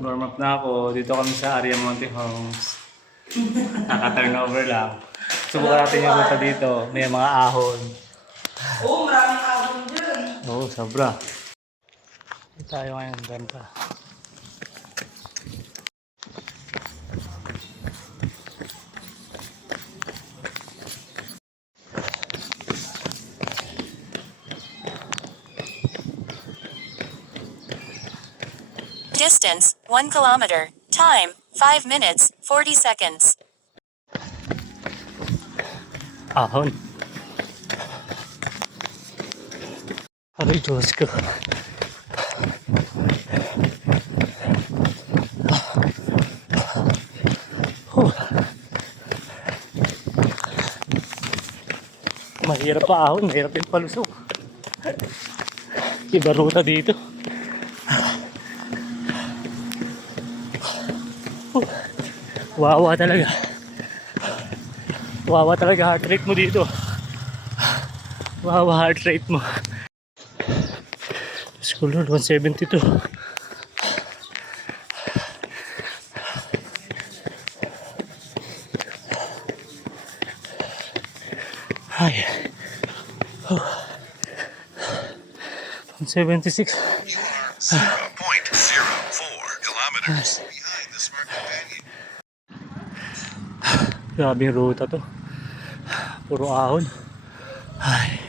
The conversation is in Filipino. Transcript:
Warm up na ako. Dito kami sa Ariamonte Homes. Naka-turnover lang. Subukan natin yung ruta dito. May mga ahon. Oo, maraming ahon dyan. Oo, sobra. Dito tayo ngayon, ganda. Distance, 1 kilometer. Time, 5 minutes, 40 seconds. Ahon. Aray, Diyos ko. Mahirap pa ahon, mahirap din palusok. Iba ruta dito. Wawa talaga. Wawa talaga heart rate mo dito. Wawa heart rate mo. School Road 172. Ay. 176. 0.04 kilometers behind the Smart Companion. Grabe yung ruta to. Puro ahon. Ay.